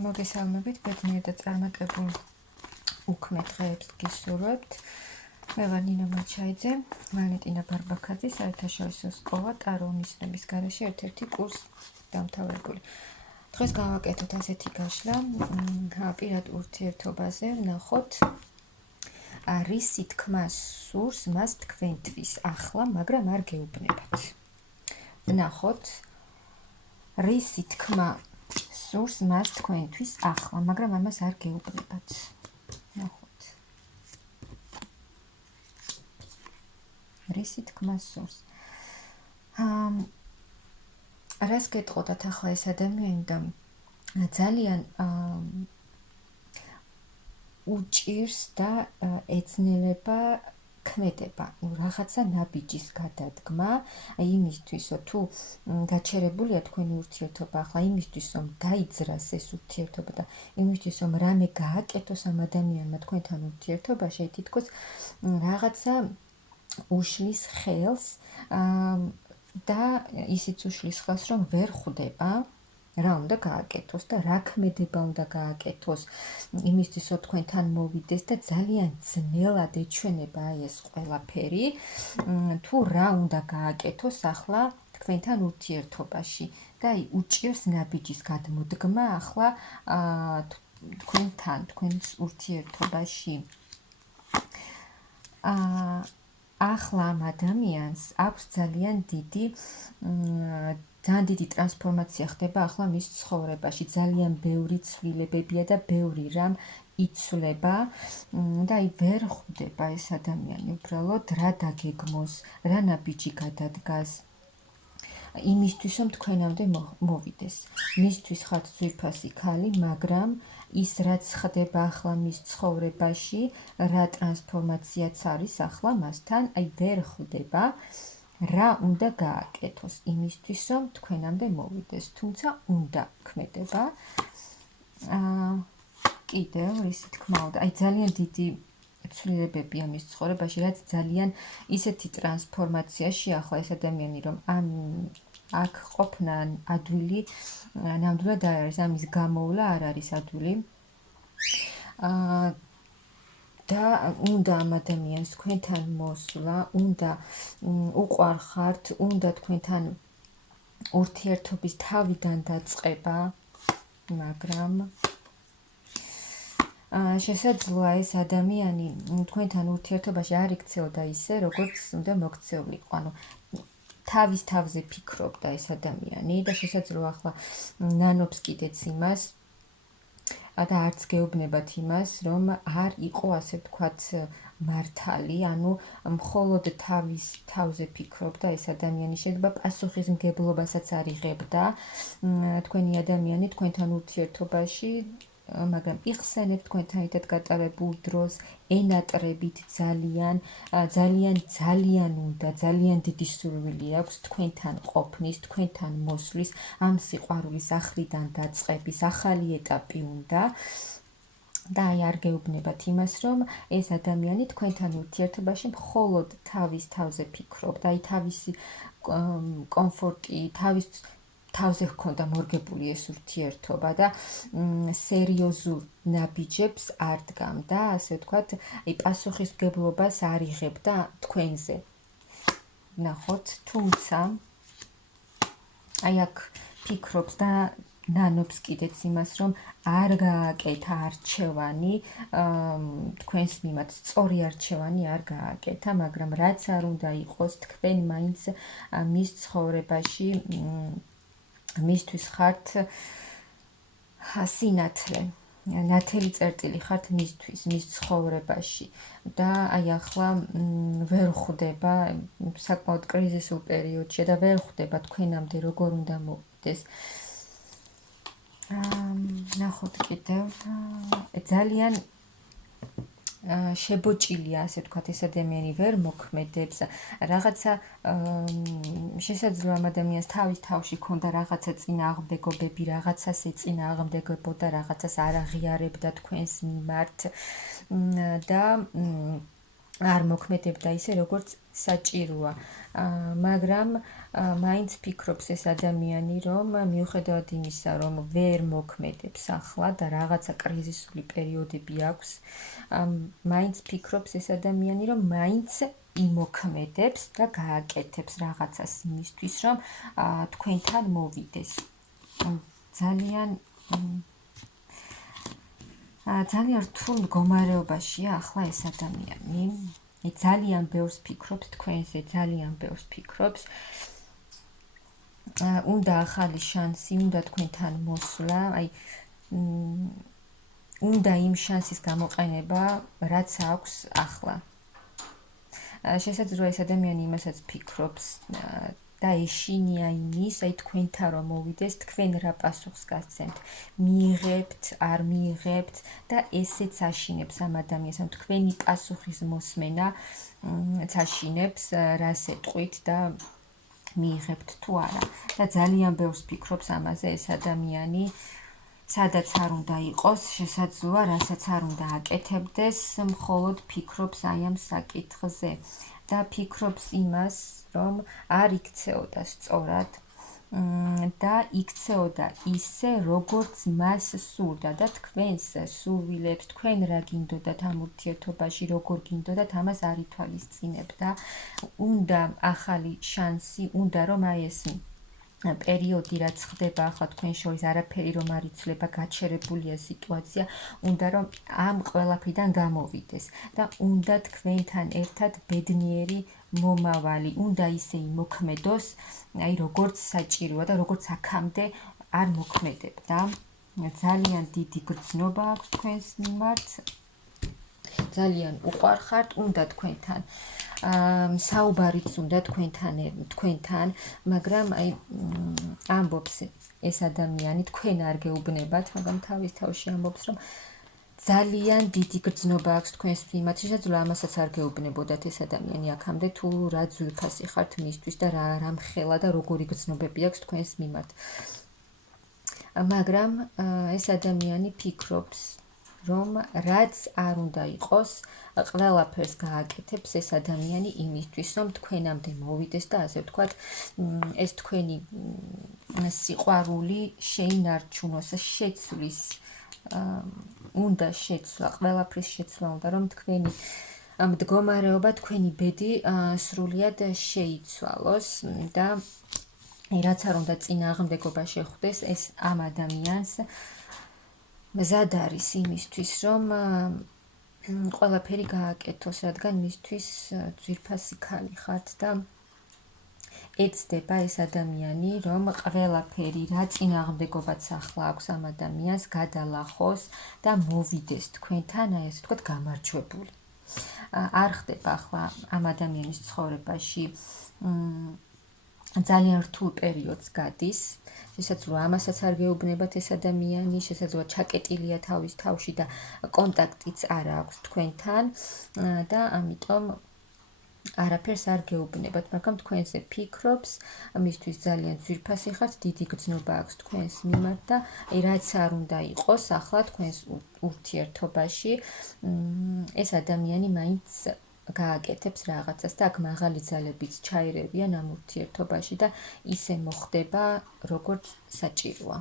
მოგესალმებით, ბედნიერ და წარმატებულ უქმე დღეებს გისურვებთ. მე ვარ ნინო მაჩაიძე, ვალენტინა ბარბაქაძის საერთაშორისო სკოლა ტარო მისნების გარეშე ერთ-ერთი კურსი დამთავრებული. დღეს გავაკეთოთ ასეთი გაშლა პირად ურთიერთობაზე, ვნახოთ რისი თქმა სურს მას თქვენთვის ახლა, მაგრამ არ გეუბნებათ. ვნახოთ რისი თქმა სურს მას თქვენთვის ახლა, მაგრამ ამას არ გეუბნებათ. ნახოთ. რისი თქმა სურს. რას გეტყოდათ ახლა ეს ადამიანი და ძალიან უჭირს და ეძნელება ქმედება, რაღაცა ნაბიჯის გადადგმა, იმისთვის, თუ გაჩერებულია თქვენი ურთიერთობა, ახლა იმისთვის, რომ დაიძრას ეს ურთიერთობა და იმისთვის, რომ რამე გააკეთოს ამ ადამიანმა თქვენთან ურთიერთობაში, თითქოს რაღაცა უშლის ხელს და ისიც უშლის ხელს, რომ ვერ ხვდება რა უნდა გააკეთოს და რა ქმედება უნდა გააკეთოს იმისთვის, რომ თქვენთან მოვიდეს და ძალიან ძნელად ეჩვენება ეს ყველაფერი, თუ რა უნდა გააკეთოს ახლა თქვენთან ურთიერთობაში და უჭირს ნაბიჯის გადმოდგმა ახლა თქვენს ურთიერთობაში. ახლა ამ ადამიანს აქვს ძალიან დიდი ტრანსფორმაცია ხდება ახლა მის ცხოვრებაში, ძალიან ბევრი ცვლილებებია და ბევრი რამ იცვლება და ვერ ხვდება ეს ადამიანი უბრალოდ რა დაგეგმოს, რა ნაბიჯი გადადგას იმისთვის, რომ თქვენამდე მოვიდეს. მისთვის ხართ ძვირფასი ქალი, მაგრამ ის რაც ხდება ახლა მის ცხოვრებაში, რა ტრანსფორმაციაც არის ახლა მასთან, ვერ ხვდება რა უნდა გააკეთოს იმისთვის, რომ თქვენამდე მოვიდეს, თუმცა უნდა ქმედება. კიდევ რისი თქმა უნდა, ძალიან დიდი ცვლილებებია მის ცხოვრებაში, რაც ძალიან ისეთი ტრანსფორმაციაში ახლა ეს ადამიანი, რომ აქ ყოფნა ადვილი ნამდვილად არ არის, ამის გამოვლა არ არის ადვილი. და უნდა ამ ადამიანს თქვენთან მოსვლა, უნდა უყვარხართ, უნდა თქვენთან ურთიერთობის თავიდან დაწყება, მაგრამ შესაძლოა ეს ადამიანი თქვენთან ურთიერთობაში არ იქცეოდა ისე, როგორც უნდა მოქცეულიყო. ანუ თავის თავზე ფიქრობდა ეს ადამიანი და შესაძლოა ახლა ნანობს კიდეც იმას და არც გეუბნებათ იმას, რომ არ იყო ასე ვთქვათ მართალი, ანუ მხოლოდ თავის თავზე ფიქრობდა ეს ადამიანი, შეიძლება პასუხისმგებლობასაც არ იღებდა თქვენი ადამიანი თქვენთან ურთიერთობაში, მაგრამ იხსენებთ თქვენთან ერთად გატარებულ დროს, ენატრებით ძალიან უნდა, ძალიან დიდი სურვილი აქვს თქვენთან ყოფნის, თქვენთან მოსვლის, ამ სიყვარულის ახლიდან დაწყების, ახალი ეტაპი უნდა. და არ გეუბნებათ იმას, რომ ეს ადამიანი თქვენთან ურთიერთობაში მხოლოდ თავის თავზე ფიქრობდა, თავისი კომფორტი, თავის თავზე ჰქონდა მორგებული ეს ურთიერთობა და სერიოზულ ნაბიჯებს არ დგამდა, ასე ვთქვათ, პასუხისმგებლობას არ იღებდა თქვენზე. ნახოთ, თუმცა აქ ფიქრობს და ნანობს კიდეც იმას, რომ არ გააკეთა არჩევანი თქვენს მიმართ, სწორი არჩევანი არ გააკეთა, მაგრამ რაც არ უნდა იყოს, თქვენ მაინც მის ცხოვრებაში მისთვის ხართ სინათლე, ნათელი წერტილი ხართ მისთვის, მის ცხოვრებაში და ახლა ვერ ხვდება საკმაოდ კრიზისულ პერიოდში და ვერ ხვდება თქვენამდე როგორ უნდა მოვიდეს. ნახოთ კიდევ ძალიან შებოჭილია, ასე ვთქვათ, ეს ადამიანი ვერ მოქმედებს, რაღაცა შესაძლოა ამ ადამიანს თავის თავში ქონდა რაღაცა წინააღმდეგობები, რაღაცას ეწინააღმდეგებოდა, რაღაცას არ აღიარებდა თქვენს მიმართ და არ მოქმედებდა ისე, როგორც საჭიროა. მაგრამ მაინც ფიქრობს ეს ადამიანი, რომ მიუხედავად იმისა, რომ ვერ მოქმედებს ახლა და რაღაცა კრიზისული პერიოდები აქვს, მაინც ფიქრობს ეს ადამიანი, რომ მაინც იმოქმედებს და გააკეთებს რაღაცას იმისთვის, რომ თქვენთან მოვიდეს. ძალიან რთულ მდგომარეობაშია ახლა ეს ადამიანი. ძალიან ბევრს ფიქრობს თქვენზე, ძალიან ბევრს ფიქრობს. უნდა ახალი შანსი, უნდა თქვენთან მოსვლა, უნდა იმ შანსის გამოყენება, რაც აქვს ახლა. შესაძლოა ეს ადამიანი იმასაც ფიქრობს და ეშინია იმის, თქვენთან რომ მოვიდეს, თქვენ რა პასუხს გასცემთ, მიიღებთ, არ მიიღებთ და ესეც აშინებს ამ ადამიანს, ან თქვენი პასუხის მოსმენა აშინებს, რას ეტყვით და მიიღებთ თუ არა. და ძალიან ბევრს ფიქრობს ამაზე ეს ადამიანი, სადაც არ უნდა იყოს, შესაძლოა, რასაც არ უნდა აკეთებდეს, მხოლოდ ფიქრობს აი ამ საკითხზე. და ფიქრობს იმას, რომ არ იქცეოდა სწორად და იქცეოდა ისე, როგორც მას სურდა და თქვენს სურვილებს, თქვენ რა გინდოდათ ამ ურთიერთობაში, როგორ გინდოდათ, ამას არ ითვალისწინებდა. უნდა ახალი შანსი, უნდა რომ აი ეს პერიოდი რაც ხდება ახლა თქვენ შორის, არაფერი რომ არ იცვლება, გაჩერებულია სიტუაცია, უნდა რომ ამ ყველაფრიდან გამოვიდეს და უნდა თქვენთან ერთად ბედნიერი მომავალი, უნდა ისე იმოქმედოს, აი როგორც საჭიროა და როგორც აქამდე არ მოქმედებდა. ძალიან დიდი გრძნობა აქვს თქვენს მიმართ, ძალიან უყვარხართ, უნდა თქვენთან საუბარიც უნდა თქვენთან, მაგრამ აი ამბობს ეს ადამიანი, თქვენ არ გეუბნებათ, მაგრამ თავის თავში ამბობს, რომ ძალიან დიდი გრძნობა აქვს თქვენს მიმართ. შესაძლოა ამასაც არ გეუბნებოდათ ეს ადამიანი აქამდე, თუ რა ძვირფასი ხართ მისთვის და რა მხელა და როგორი გრძნობები აქვს თქვენს მიმართ. მაგრამ ეს ადამიანი ფიქრობს, რომ რაც არ უნდა იყოს, ყველაფერს გააკეთებს ეს ადამიანი იმისთვის, რომ თქვენამდე მოვიდეს და ასე ვთქვათ, ეს თქვენი სიყვარული შეინარჩუნოს, შეცვლის, უნდა შეცვლა, ყველაფრის შეცვლა უნდა, რომ თქვენი მდგომარეობა, თქვენი ბედი სრულიად შეიცვალოს და რაც არ უნდა წინააღმდეგობა შეხვდეს ეს ამ ადამიანს, მზად არის იმისთვის, რომ ყველაფერი გააკეთოს, რადგან მისთვის ძვირფასი ქალი ხართ და ეცდება ეს ადამიანი, რომ ყველაფერი რა წინააღმდეგობაც ახლა აქვს ამ ადამიანს, გადალახოს და მოვიდეს თქვენთან, აი ასე ვთქვათ, გამარჯვებული. არ ხდება ახლა ამ ადამიანის ცხოვრებაში ძალიან რთულ პერიოდს გადის. შესაძლოა ამასაც არ გეუბნებათ ეს ადამიანი, შესაძლოა ჩაკეტილია თავის თავში და კონტაქტიც არ აქვს თქვენთან და ამიტომ არაფერს არ გეუბნებათ, მაგრამ თქვენზე ფიქრობს, მისთვის ძალიან ძვირფასი ხართ, დიდი გრძნობა აქვს თქვენს მიმართ და რაც არ უნდა იყოს ახლა თქვენს ურთიერთობაში, ეს ადამიანი მაინც გააკეთებს რაღაცას და აქ მაღალი ძალებიც ჩაერევიან ამ ურთიერთობაში და ისე მოხდება, როგორც საჭიროა.